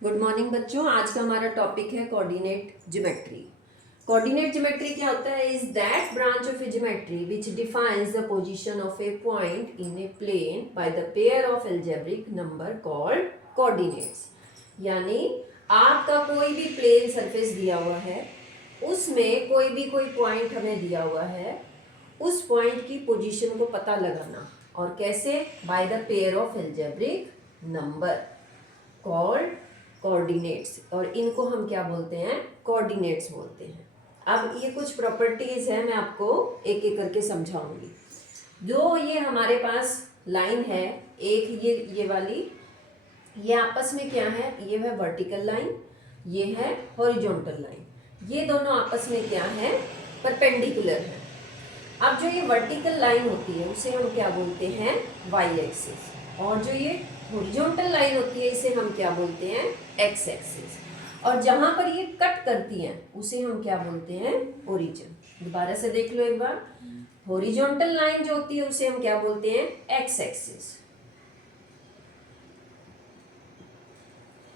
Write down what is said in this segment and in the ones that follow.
Good morning बच्चों। आज का हमारा टॉपिक है कोऑर्डिनेट ज्योमेट्री। कोऑर्डिनेट ज्योमेट्री क्या होता है? Is that branch of a geometry which defines the position of a point in a plane by the pair of algebraic number called coordinates. यानी आपका कोई भी प्लेन सरफेस दिया हुआ है, उसमें कोई पॉइंट हमें दिया हुआ है, उस पॉइंट की पोजीशन को पता लगाना। और कैसे? Bye the pair of algebraic number called coordinates. और इनको हम क्या बोलते हैं? कोऑर्डिनेट्स बोलते हैं। अब ये कुछ प्रॉपर्टीज है, मैं आपको एक एक करके समझाऊंगी। जो ये हमारे पास लाइन है, एक ये वाली, ये आपस में क्या है? ये है वर्टिकल लाइन, ये है हॉरिजॉन्टल लाइन। ये दोनों आपस में क्या है? परपेंडिकुलर है। अब जो ये वर्टिकल लाइन होती है उसे हम क्या बोलते हैं? Y axis. और जो ये हॉरिजॉन्टल लाइन होती है इसे हम क्या बोलते हैं? X axis. और जहां पर ये कट करती हैं उसे हम क्या बोलते हैं? ओरिजिन। दोबारा से देख लो एक बार। हॉरिजॉन्टल लाइन जो होती है उसे हम क्या बोलते हैं? X axis.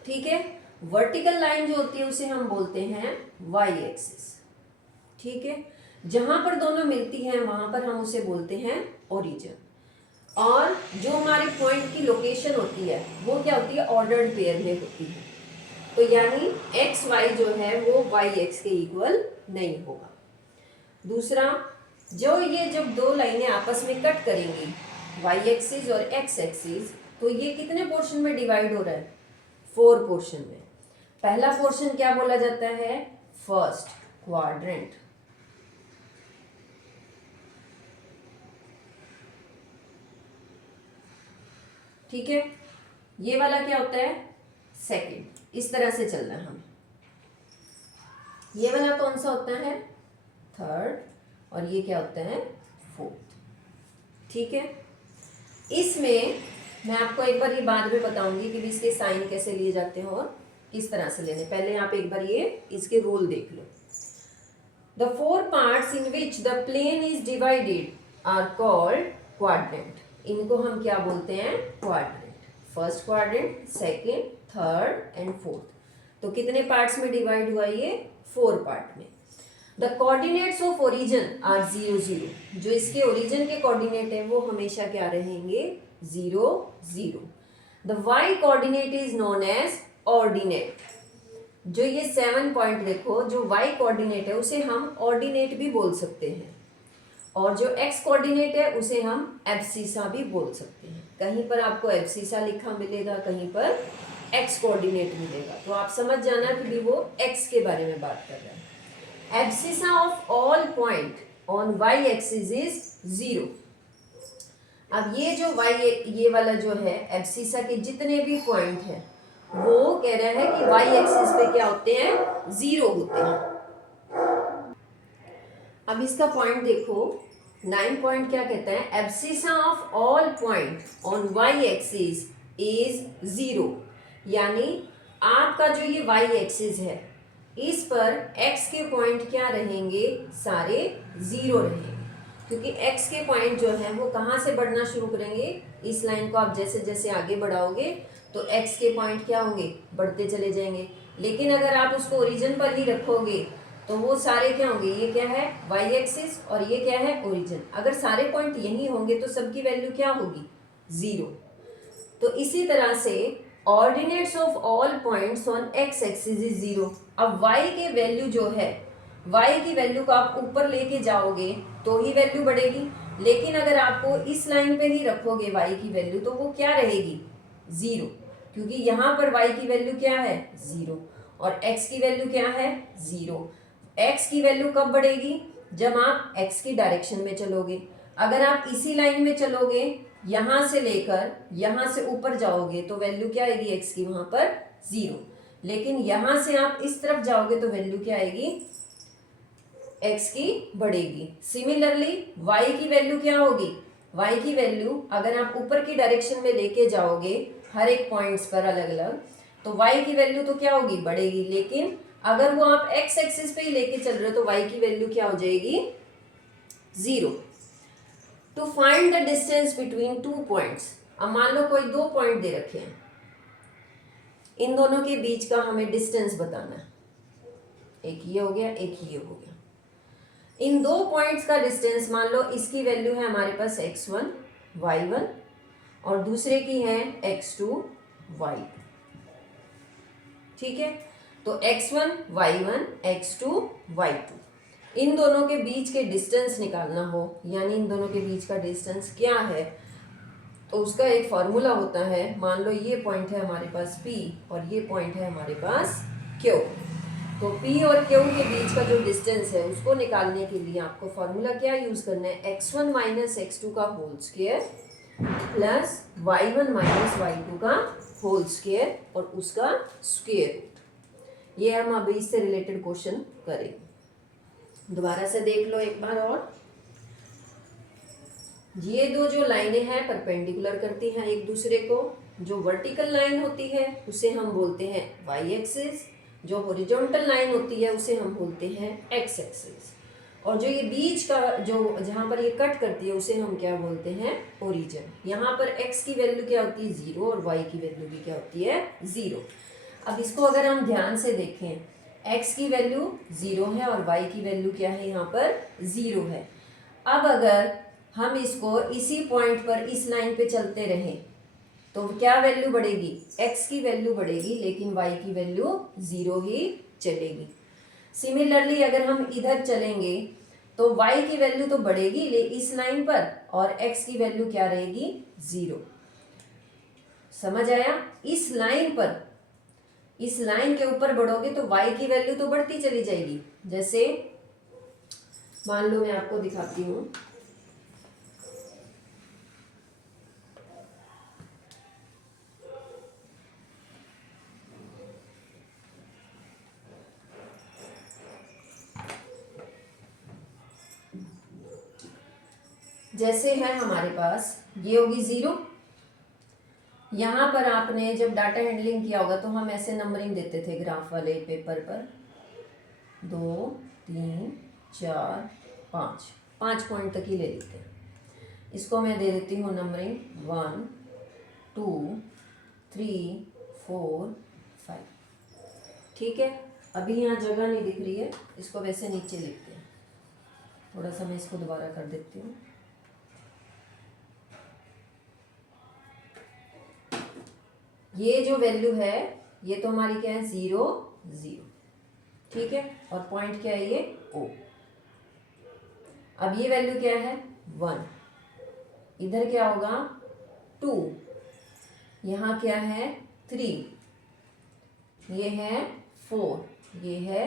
ठीक है। वर्टिकल लाइन जो होती है उसे हम बोलते हैं वाई एक्सिस। ठीक है। जहां पर दोनों मिलती हैं वहां पर हम उसे बोलते हैं ओरिजिन। और जो हमारे पॉइंट की लोकेशन होती है वो क्या होती है? ऑर्डर्ड पेयर में होती है। तो यानी एक्स वाई जो है वो वाई एक्स के इक्वल नहीं होगा। दूसरा, जो ये जब दो लाइनें आपस में कट करेंगी, वाई एक्सिस और एक्स एक्सिस, तो ये कितने पोर्शन में डिवाइड हो रहा है? 4 पोर्शन में। पहला पोर्शन क्या बोला जाता है? First quadrant. ठीक है। ये वाला क्या होता है? सेकंड। इस तरह से चलना है हमें। ये वाला कौन सा होता है? थर्ड। और ये क्या होता है? फोर्थ। ठीक है। इसमें मैं आपको एक बार ये बाद में बताऊंगी कि इसके साइन कैसे लिए जाते हैं और किस तरह से लेने। पहले आप एक बार ये इसके रूल देख लो। The 4 parts in which the plane is divided are called quadrant. इनको हम क्या बोलते हैं? Quadrant. First quadrant, second, third and fourth. तो कितने पार्ट्स में डिवाइड हुआ ये? 4 पार्ट में। The coordinates of origin are 0 0। जो इसके ओरिजिन के कोऑर्डिनेट है वो हमेशा क्या रहेंगे? 0 0। The Y coordinate is known as ordinate. जो ये 7 पॉइंट देखो, जो वाई कोऑर्डिनेट है उसे हम ऑर्डिनेट भी बोल सकते हैं। और जो एक्स कोऑर्डिनेट है उसे हम एब्सिसा भी बोल सकते हैं। कहीं पर आपको एब्सिसा लिखा मिलेगा, कहीं पर एक्स कोऑर्डिनेट मिलेगा। तो आप समझ जाना कि भी वो एक्स के बारे में बात कर रहा है। Abscissa of all point on Y axis is 0। अब ये जो वाई, ये वाला जो है एब्सिसा के जितने भी पॉइंट हैं वो कह रहा है कि वाई एक्सिस पे क्या होते हैं? 0 होते हैं। अब इसका पॉइंट देखो, 9 पॉइंट क्या कहता है? Abscissa of all point on Y axis is 0। यानी आपका जो ये वाई एक्सिस है इस पर एक्स के पॉइंट क्या रहेंगे? सारे 0 रहेंगे। क्योंकि एक्स के पॉइंट जो है वो कहाँ से बढ़ना शुरू करेंगे? इस लाइन को आप जैसे जैसे आगे बढ़ाओगे तो एक्स के पॉइंट क्या होंगे? बढ़ते चले जाएंगे। लेकिन अगर आप उसको ओरिजिन पर ही रखोगे तो वो सारे क्या होंगे? ये क्या है? Y axis. और ये क्या है? ओरिजिन। अगर सारे पॉइंट यही होंगे तो सबकी वैल्यू क्या होगी? 0। तो इसी तरह से ordinates of all points on x axis is 0। अब y के वैल्यू जो है, y की वैल्यू को आप ऊपर लेके जाओगे तो ही वैल्यू बढ़ेगी। लेकिन अगर आपको इस लाइन पे ही रखोगे y की वैल्यू तो वो क्या रहेगी? 0। क्योंकि यहाँ पर y की वैल्यू क्या है? 0। और x की वैल्यू क्या है? 0। x की वैल्यू कब बढ़ेगी? जब आप x की डायरेक्शन में चलोगे। अगर आप इसी लाइन में चलोगे, यहां से लेकर यहां से ऊपर जाओगे तो वैल्यू क्या आएगी x की? वहां पर 0। लेकिन यहां से आप इस तरफ जाओगे तो वैल्यू क्या आएगी? x की बढ़ेगी। सिमिलरली y की वैल्यू क्या होगी? y की वैल्यू अगर आप ऊपर की डायरेक्शन में लेके जाओगे हर एक पॉइंट्स पर अलग अलग, तो y की वैल्यू तो क्या होगी? बढ़ेगी। लेकिन अगर वो आप x एक्सिस पे ही लेके चल रहे हो तो y की वैल्यू क्या हो जाएगी? 0। To find the distance between 2 points. अब मान लो कोई 2 पॉइंट दे रखे हैं, इन दोनों के बीच का हमें डिस्टेंस बताना है। एक ये हो गया, एक ये हो गया। इन दो पॉइंट्स का डिस्टेंस मान लो इसकी वैल्यू है हमारे पास x1 y1 और दूसरे की है x2 y2। ठीक है, तो x1 y1 x2 y2 इन दोनों के बीच के डिस्टेंस निकालना हो, यानी इन दोनों के बीच का डिस्टेंस क्या है, तो उसका एक फॉर्मूला होता है। मान लो ये पॉइंट है हमारे पास P और ये पॉइंट है हमारे पास Q। तो P और Q के बीच का जो डिस्टेंस है उसको निकालने के लिए आपको फॉर्मूला क्या यूज करना है, x1 माइनस x2 का whole square plus y1 minus y2 का होल स्क्वायर और उसका स्क्वायर रूट। ये हम अभी इससे रिलेटेड क्वेश्चन करेंगे। दोबारा से देख लो एक बार और। ये दो जो लाइनें हैं परपेंडिकुलर करती हैं एक दूसरे को। जो वर्टिकल लाइन होती है उसे हम बोलते हैं वाई एक्सिस, जो हॉरिजॉन्टल लाइन होती है उसे हम बोलते हैं एक्स एक्सिस, और जो ये बीच का जो जहाँ पर ये कट करती है उसे हम क्या बोलते हैं, ओरिजिन। यहाँ पर x की वैल्यू क्या होती है 0 और y की वैल्यू भी क्या होती है 0। अब इसको अगर हम ध्यान से देखें, x की वैल्यू 0 है और y की वैल्यू क्या है यहाँ पर 0 है। अब अगर हम इसको इसी पॉइंट पर इस लाइन पे चलते रहें तो क्या वैल्यू बढ़ेगी, x की वैल्यू बढ़ेगी लेकिन y की वैल्यू 0 ही चलेगी। सिमिलरली अगर हम इधर चलेंगे तो y की वैल्यू तो बढ़ेगी इस लाइन पर और x की वैल्यू क्या रहेगी 0। समझ आया? इस लाइन पर, इस लाइन के ऊपर बढ़ोगे तो y की वैल्यू तो बढ़ती चली जाएगी। जैसे मान लो मैं आपको दिखाती हूँ, जैसे है हमारे पास ये होगी 0। यहाँ पर आपने जब डाटा हैंडलिंग किया होगा तो हम ऐसे नंबरिंग देते थे ग्राफ वाले पेपर पर, 2 3 4 5, 5 पॉइंट तक ही ले लेते हैं। इसको मैं दे देती हूँ नंबरिंग 1 2 3 4 5। ठीक है, अभी यहाँ जगह नहीं दिख रही है, इसको वैसे नीचे लिखते हैं। थोड़ा सा मैं इसको दोबारा कर देती हूँ। ये जो वैल्यू है ये तो हमारी क्या है 0 0। ठीक है, और पॉइंट क्या है ये O। अब ये वैल्यू क्या है 1, इधर क्या होगा 2, यहाँ क्या है 3, ये है 4, ये है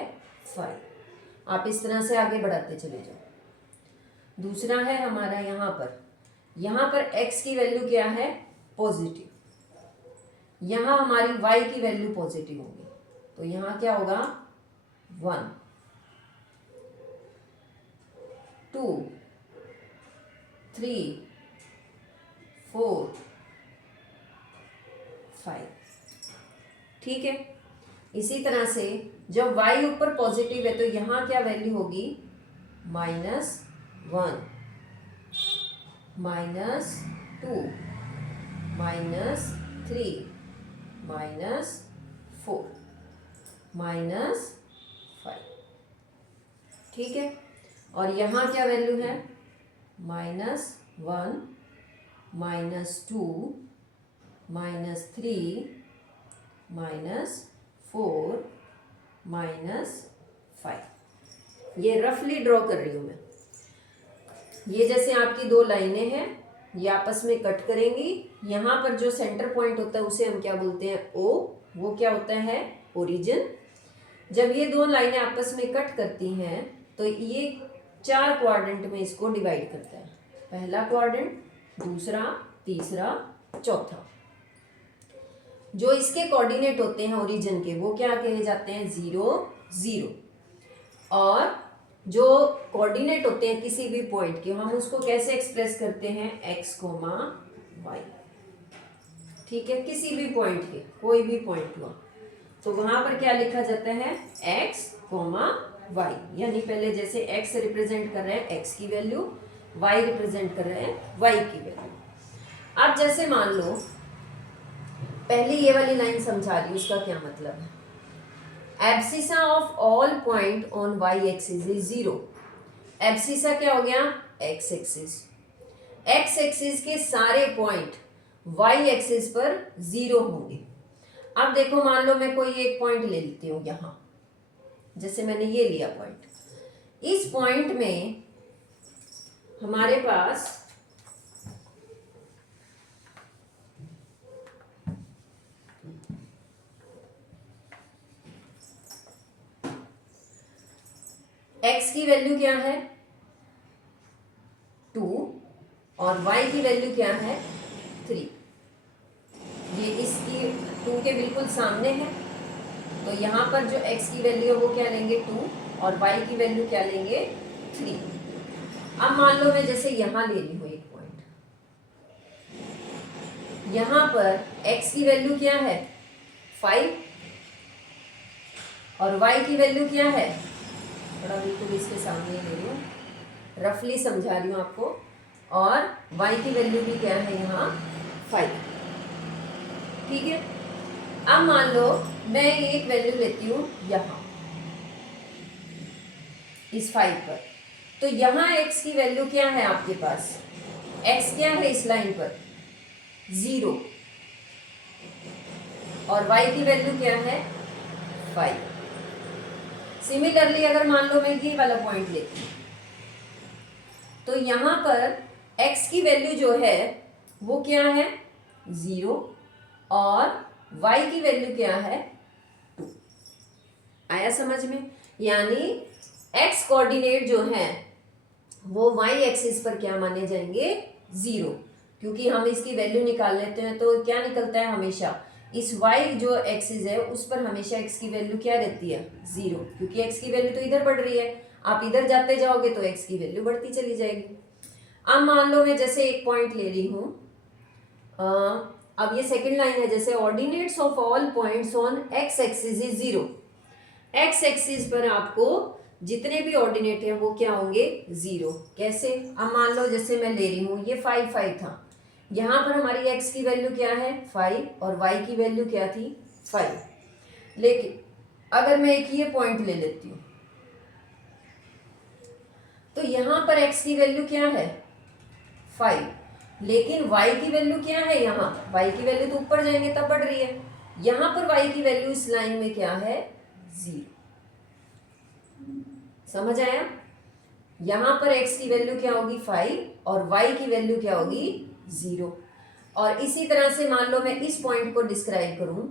5। आप इस तरह से आगे बढ़ाते चले जाओ। दूसरा है हमारा यहाँ पर x की वैल्यू क्या है पॉजिटिव, यहाँ हमारी y की वैल्यू पॉजिटिव होगी, तो यहाँ क्या होगा 1 2 3 4 5। ठीक है, इसी तरह से जब y ऊपर पॉजिटिव है तो यहाँ क्या वैल्यू होगी -1 -2 -3 -4 -5। ठीक है, और यहाँ क्या वैल्यू है -1 -2 -3 -4 -5। ये रफली ड्रॉ कर रही हूँ मैं। ये जैसे आपकी दो लाइनें हैं, ये आपस में कट करेंगी। यहाँ पर जो सेंटर पॉइंट होता है उसे हम क्या बोलते हैं O, वो क्या होता है ओरिजिन। जब ये दो लाइनें आपस में कट करती हैं तो ये 4 क्वाड्रेंट में इसको डिवाइड करता है, पहला क्वाड्रेंट, दूसरा, तीसरा, चौथा। जो इसके कोऑर्डिनेट होते हैं ओरिजिन के वो क्या कहे जाते हैं 0 0, और जो कोऑर्डिनेट होते हैं किसी भी पॉइंट के हम उसको कैसे एक्सप्रेस करते हैं x, y। ठीक है, किसी भी पॉइंट के, कोई भी पॉइंट हुआ तो वहां पर क्या लिखा जाता है x, y, यानी पहले जैसे x रिप्रेजेंट कर रहे हैं x की वैल्यू, y रिप्रेजेंट कर रहे हैं y की वैल्यू। अब जैसे मान लो पहले ये वाली लाइन समझा रही हूँ, उसका क्या मतलब है। Abscissa of all point on Y axis is zero. Abscissa क्या हो गया, एक्स एक्सिस। एक्स एक्सिस के सारे पॉइंट वाई एक्सिस पर जीरो होंगे। अब देखो, मान लो मैं कोई एक पॉइंट ले लेती हूँ यहां, जैसे मैंने ये लिया पॉइंट। इस पॉइंट में हमारे पास x की वैल्यू क्या है 2 और y की वैल्यू क्या है 3। ये इसकी 2 के बिल्कुल सामने है, तो यहाँ पर जो x की वैल्यू है वो क्या लेंगे 2 और y की वैल्यू क्या लेंगे 3। अब मान लो मैं जैसे यहाँ ले रही हूँ एक पॉइंट, यहाँ पर x की वैल्यू क्या है 5 और y की वैल्यू क्या है, थोड़ा बिल्कुल इसके सामने ले रही हूँ, रफली समझा रही हूँ आपको, और y की वैल्यू भी क्या है यहाँ 5। ठीक है। अब मान लो मैं एक वैल्यू लेती हूँ यहाँ इस 5 पर, तो यहाँ x की वैल्यू क्या है आपके पास, x क्या है इस लाइन पर 0 और y की वैल्यू क्या है 5। सिमिलरली अगर मान लो मैं ये वाला पॉइंट लेती हूँ, तो यहाँ पर x की वैल्यू जो है वो क्या है 0 और y की वैल्यू क्या है 2। आया समझ में। यानी x कोऑर्डिनेट जो है वो y एक्सिस पर क्या माने जाएंगे 0, क्योंकि हम इसकी वैल्यू निकाल लेते हैं तो क्या निकलता है हमेशा, इस y जो एक्सिस है उस पर हमेशा x की वैल्यू क्या रहती है 0, क्योंकि x की वैल्यू तो इधर बढ़ रही है, आप इधर जाते जाओगे तो x की वैल्यू बढ़ती चली जाएगी। अब मान लो मैं जैसे एक पॉइंट ले रही हूँ, अब ये सेकंड लाइन है, जैसे ordinates of all points on x axis is 0। x axis पर आपको जितने भी ऑर्डिनेट हैं वो क्या होंगे 0। कैसे, अब मान लो जैसे मैं ले रही हूँ ये 5 5 था, यहाँ पर हमारी x की वैल्यू क्या है 5 और y की वैल्यू क्या थी 5। लेकिन अगर मैं एक ये पॉइंट ले लेती हूँ, तो यहाँ पर x की वैल्यू क्या है 5, लेकिन y की वैल्यू क्या है, यहाँ y की वैल्यू तो ऊपर जाएंगे तब बढ़ रही है, यहाँ पर y की वैल्यू इस लाइन में क्या है 0। समझ आया। यहाँ पर x की वैल्यू क्या होगी 5 और y की वैल्यू क्या होगी 0। और इसी तरह से मान लो मैं इस पॉइंट को डिस्क्राइब करूं,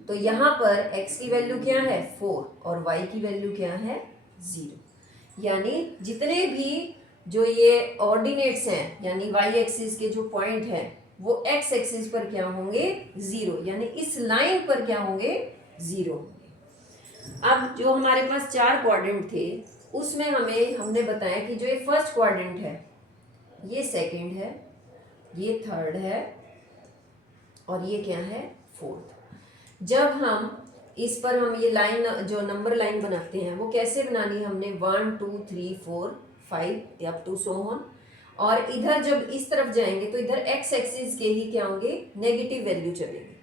तो यहाँ पर x की वैल्यू क्या है 4 और y की वैल्यू क्या है 0। यानी जितने भी जो ये ऑर्डिनेट्स हैं, यानी y एक्सिस के जो पॉइंट हैं वो x एक्सिस पर क्या होंगे 0, यानी इस लाइन पर क्या होंगे 0 होंगे। अब जो हमारे पास 4 क्वाड्रेंट थे उसमें हमने बताया कि जो ये फर्स्ट क्वाड्रेंट है, ये सेकंड है, ये थर्ड है और ये क्या है फोर्थ। जब हम इस पर हम ये लाइन जो नंबर लाइन बनाते हैं वो कैसे बनानी है, हमने 1 2 3 4 5 अप टू सो ऑन, और इधर जब इस तरफ जाएंगे तो इधर x एक्सिस के ही क्या होंगे नेगेटिव वैल्यू चलेगी,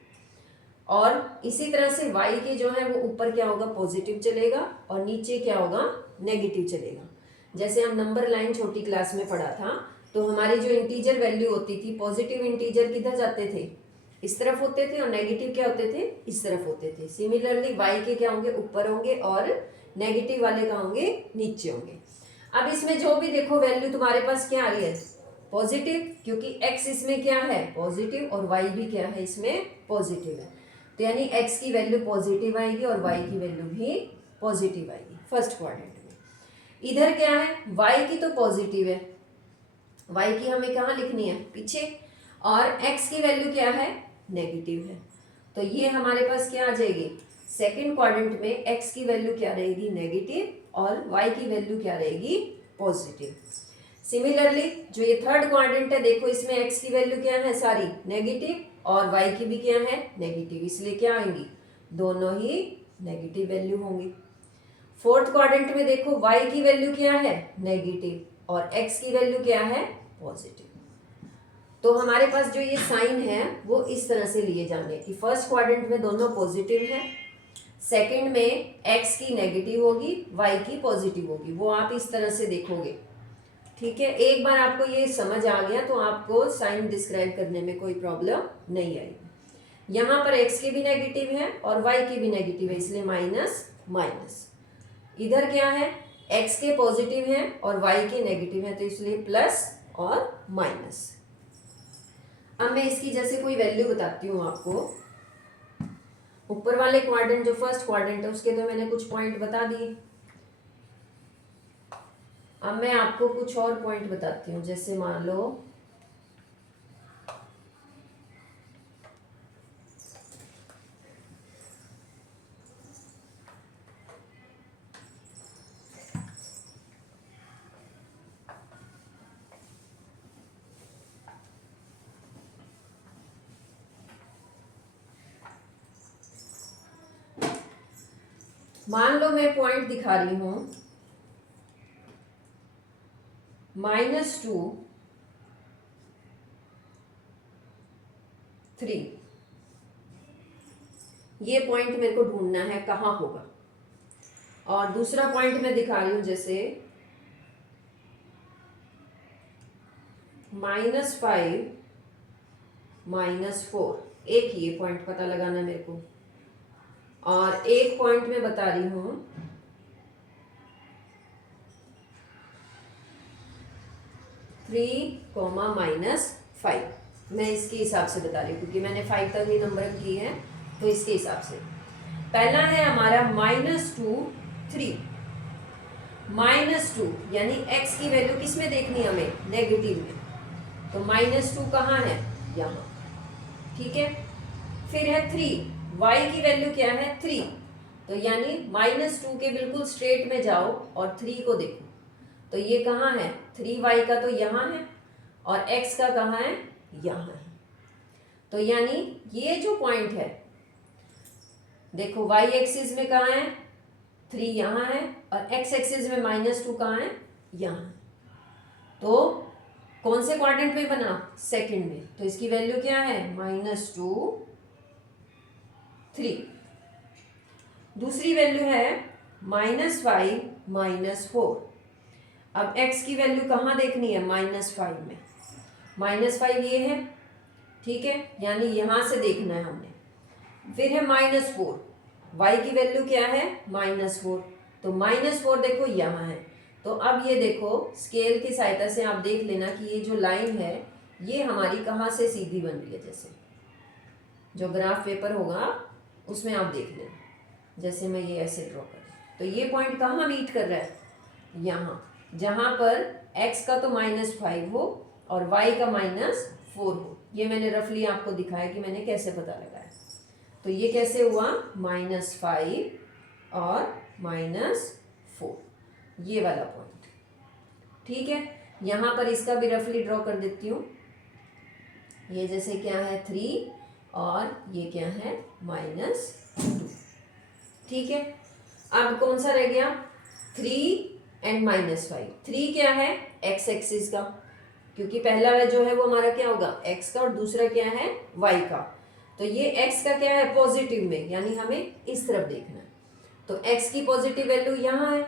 और इसी तरह से y के जो है वो ऊपर क्या होगा पॉजिटिव चलेगा और नीचे क्या होगा नेगेटिव चलेगा। जैसे हम नंबर लाइन छोटी क्लास में पढ़ा था, तो हमारी जो इंटीजर वैल्यू होती थी, पॉजिटिव इंटीजर किधर जाते थे इस तरफ होते थे और नेगेटिव क्या होते थे इस तरफ होते थे। सिमिलरली y के क्या होंगे ऊपर होंगे और नेगेटिव वाले क्या होंगे नीचे होंगे। अब इसमें जो भी देखो वैल्यू तुम्हारे पास क्या आ रही है पॉजिटिव, क्योंकि x इसमें क्या है पॉजिटिव और y भी क्या है इसमें पॉजिटिव है, तो यानी x की वैल्यू पॉजिटिव आएगी और y की वैल्यू भी पॉजिटिव आएगी फर्स्ट क्वाड्रेंट में। इधर क्या है y की तो पॉजिटिव है, y की हमें कहाँ लिखनी है पीछे, और x की वैल्यू क्या है नेगेटिव है, तो ये हमारे पास क्या आ जाएगी सेकंड क्वाड्रेंट में x की वैल्यू क्या रहेगी नेगेटिव और y की वैल्यू क्या रहेगी पॉजिटिव। सिमिलरली जो ये थर्ड क्वाड्रेंट है देखो इसमें x की वैल्यू क्या है सारी नेगेटिव और y की भी क्या है नेगेटिव, इसलिए क्या आएंगी दोनों ही नेगेटिव वैल्यू होंगी। फोर्थ क्वाड्रेंट में देखो y की वैल्यू क्या है नेगेटिव और x की वैल्यू क्या है पॉजिटिव, तो हमारे पास जो ये साइन है वो इस तरह से लिए जाने कि फर्स्ट क्वाड्रेंट में दोनों पॉजिटिव है, सेकंड में x की नेगेटिव होगी, y की पॉजिटिव होगी, वो आप इस तरह से देखोगे। ठीक है, एक बार आपको ये समझ आ गया तो आपको साइन डिस्क्राइब करने में कोई प्रॉब्लम नहीं आएगी। यहाँ पर x की भी नेगेटिव है और y की भी नेगेटिव है, इसलिए माइनस माइनस। इधर क्या है, x के पॉजिटिव है और y के नेगेटिव है, तो इसलिए प्लस और माइनस। अब मैं इसकी जैसे कोई वैल्यू बताती हूँ आपको। ऊपर वाले क्वाड्रेंट जो फर्स्ट क्वाड्रेंट है उसके तो मैंने कुछ पॉइंट बता दिए। अब मैं आपको कुछ और पॉइंट बताती हूँ, जैसे मान लो मैं पॉइंट दिखा रही हूं -2 3। ये पॉइंट मेरे को ढूंढना है कहाँ होगा। और दूसरा पॉइंट मैं दिखा रही हूं जैसे -5 -4, एक ही ये पॉइंट पता लगाना है मेरे को। और एक पॉइंट मैं बता रही हूं 3, -5। मैं इसके हिसाब से बता रही हूँ क्योंकि मैंने 5 तक ही नंबर की है, तो इसके हिसाब से। पहला है हमारा -2 3, -2 यानी x की वैल्यू किस में देखनी है हमें, नेगेटिव में। तो -2 कहाँ है, यहाँ। ठीक है, फिर है 3, y की वैल्यू क्या है 3, तो यानी -2 के बिल्कुल स्ट्रेट में जाओ और 3 को देखो, तो ये कहाँ है, 3y का तो यहाँ है और x का कहाँ है, यहाँ है। तो यानी ये जो पॉइंट है, देखो y एक्सिस में कहाँ है, 3 यहाँ है, और x एक्सिस में -2 कहाँ है, यहाँ है। तो कौन से क्वाड्रेंट में बना, सेकंड में, तो इसकी वैल्यू क्या है, -2 3। दूसरी वैल्यू है -5 -4। अब x की वैल्यू कहाँ देखनी है, -5 में। -5 ये है, ठीक है, यानी यहां से देखना है हमने। फिर है -4, y की वैल्यू क्या है, -4, तो -4 देखो यहाँ है। तो अब ये देखो स्केल की सहायता से आप देख लेना कि ये जो लाइन है ये हमारी कहाँ से सीधी बन रही है। जैसे जो ग्राफ पेपर होगा उसमें आप देख लेना, जैसे मैं ये ऐसे ड्रॉ कर, तो ये पॉइंट कहाँ मीट कर रहा है, यहाँ, जहाँ पर x का तो -5 हो और y का -4 हो। ये मैंने रफली आपको दिखाया कि मैंने कैसे पता लगाया। तो ये कैसे हुआ, -5 और -4, ये वाला पॉइंट। ठीक है, यहाँ पर इसका भी रफली ड्रॉ कर देती हूँ। ये जैसे क्या है 3 और ये क्या है -2। ठीक है, अब कौन सा रह गया, 3 एंड -5। 3 क्या है, x एक्सिस का, क्योंकि पहला जो है वो हमारा क्या होगा, x का, और दूसरा क्या है, y का। तो ये x का क्या है, पॉजिटिव में, यानी हमें इस तरफ देखना है। तो x की पॉजिटिव वैल्यू यहाँ है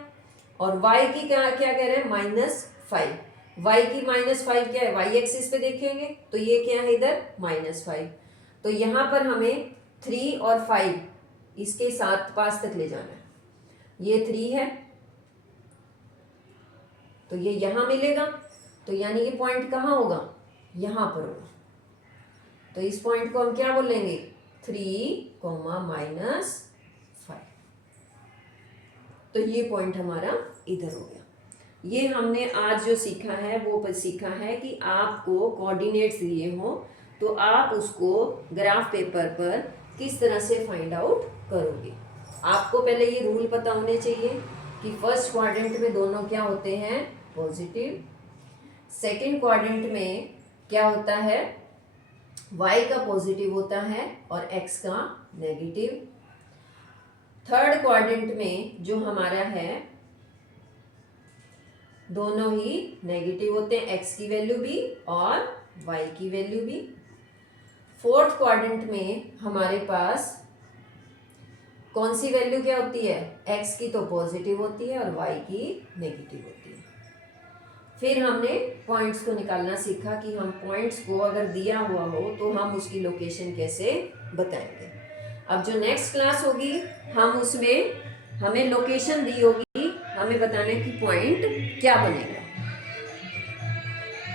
और y की क्या क्या कह रहे हैं, -5। y की -5 क्या है, y एक्सिस पे देखेंगे तो ये क्या है इधर, -5। तो यहाँ पर हमें 3 और 5 इसके साथ पास तक ले जाना है। ये 3 है तो ये यहाँ मिलेगा, तो यानी ये पॉइंट कहाँ होगा, यहाँ पर होगा। तो इस पॉइंट को हम क्या बोलेंगे, 3, -5। तो ये पॉइंट हमारा इधर हो गया। ये हमने आज जो सीखा है वो सीखा है कि आपको कोऑर्डिनेट्स दिए हो तो आप उसको ग्राफ पेपर पर किस तरह से फाइंड आउट करोगे। आपको पहले ये रूल पता होने चाहिए कि फर्स्ट क्वाड्रेंट में दोनों क्या होते हैं, पॉजिटिव। सेकंड क्वाड्रेंट में क्या होता है, y का पॉजिटिव होता है और x का नेगेटिव। थर्ड क्वाड्रेंट में जो हमारा है दोनों ही नेगेटिव होते हैं, x की वैल्यू भी और y की वैल्यू भी। फोर्थ क्वाड्रेंट में हमारे पास कौन सी वैल्यू क्या होती है, x की तो पॉजिटिव होती है और y की नेगेटिव होती है। फिर हमने पॉइंट्स को निकालना सीखा कि हम पॉइंट्स को अगर दिया हुआ हो तो हम उसकी लोकेशन कैसे बताएंगे। अब जो नेक्स्ट क्लास होगी हम उसमें हमें लोकेशन दी होगी, हमें बताना है कि पॉइंट क्या बनेगा।